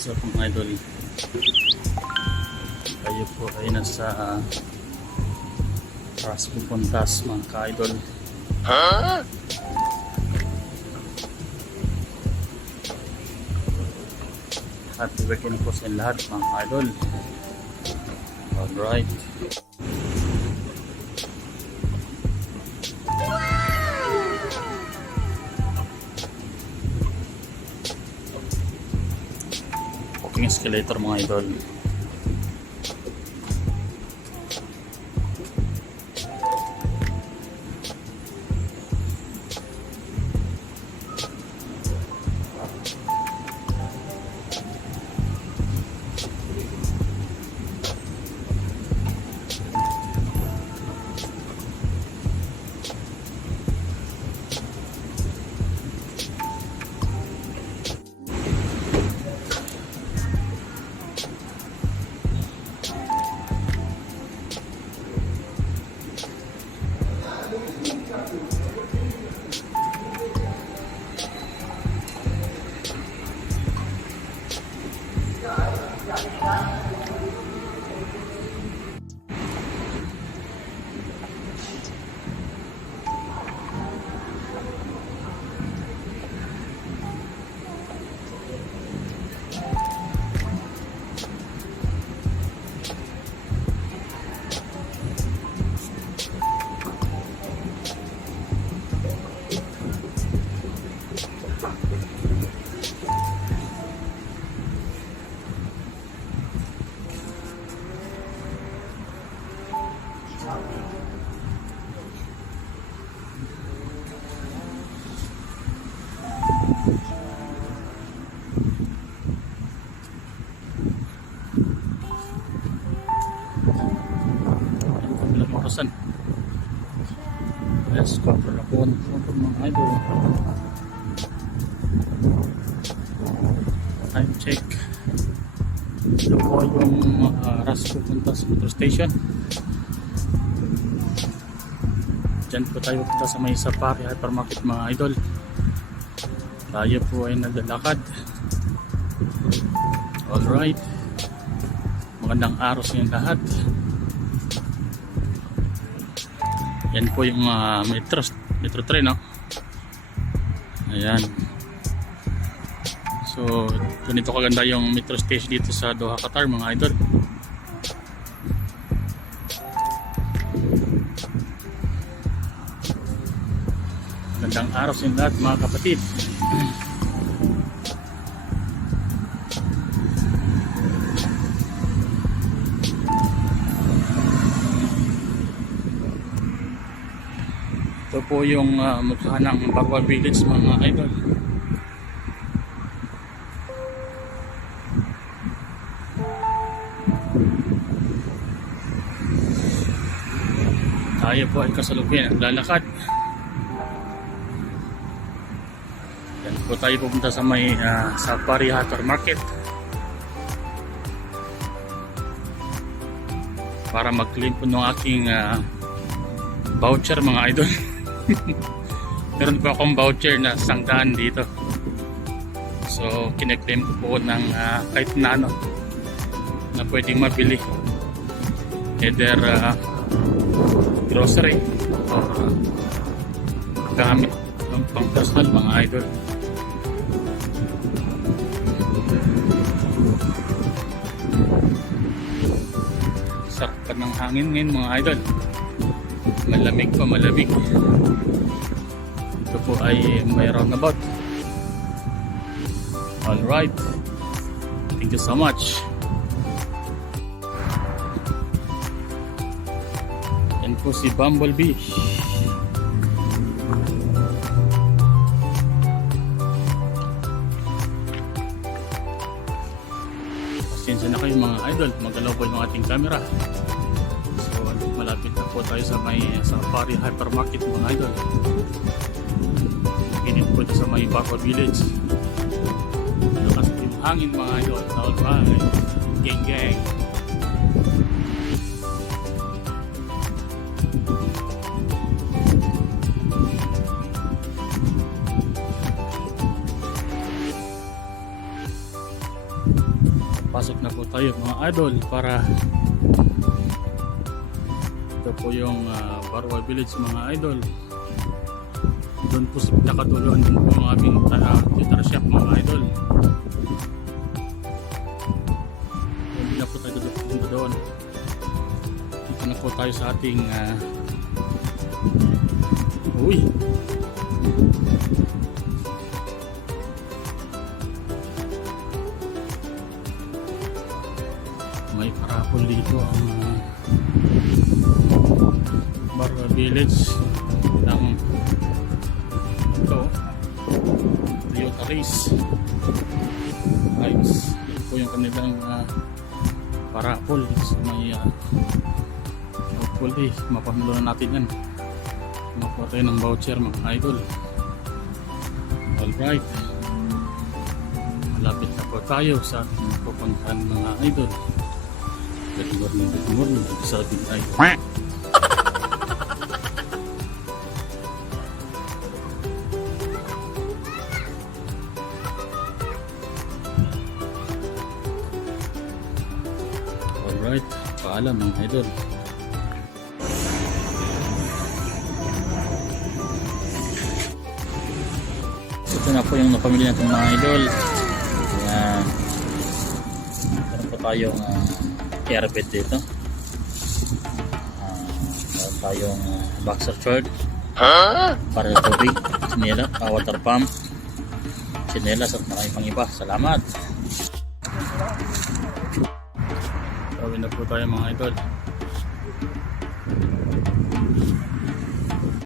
What's up mga idol? Tayo po ay nasa Raspo Puntas mga ka-idol. Happy weekend po sa lahat mga ka-idol. Alright. Walking escalator mga idol. Yes, cover na po mga idol. Time check. Ito po yung Raspo Puntas Metro Station. Diyan po tayo punta sa may Safari Hypermarket mga idol. Tayo po ay naglalakad. Alright. Magandang araw sa inyong lahat. Yan po yung metro train, no? Ayan. So, ganito kaganda yung metro station dito sa Doha, Qatar mga idol. Magandang araw sa inyong lahat mga kapatid. Ito po yung mukha ng Barwa Village mga idol. Tayo po ay kasalukuyan naglalakad. Yan po tayo pupunta sa may Safari Hypermarket para mag-claim po ng aking voucher mga idol. Meron po akong voucher na 100 dito. So kine-claim ko po ng kahit na ano na pwedeng mabili, either grocery or gamit ng pang personal mga idol. Sarap pa ng hangin ngayon mga idol. Malamig pa, malamig. Ito po ay may roundabout. Alright. Thank you so much. Yan po si Bumblebee. Pasensya na kayo mga idol. Magalaw po yung ating camera. Malapit na po tayo sa may Safari Hypermarket mga idol. Pinit po ito sa may Barwa Village. Lakas yung hangin mga idol. Alright. Gang gang. you. Pasok na po tayo mga idol para ito po yung Barwa Village mga idol. Doon po sa pinakaduluan din po ang aming tutor shop mga idol. Hindi na po tayo dito doon. Dito na po tayo sa ating uy, may parapol dito ang Barwa Village ng ito Toyota Race. Ayos, ito po yung kanilang parapol so may hopefully mapamilo na natin yan, makuha tayo ng voucher mga idol. Alright, malapit na po tayo sa ating pupuntahan mga idol. Good morning sa ating idol. Alright, paalam mga idol. Ito na po yung napamili natin mga idol. Yan. Meron po tayong airbed dito. Meron tayong boxer short para sa tubig, sinela, water pump, sinelas at marami pang iba. Salamat! Gawin na po tayo mga idol.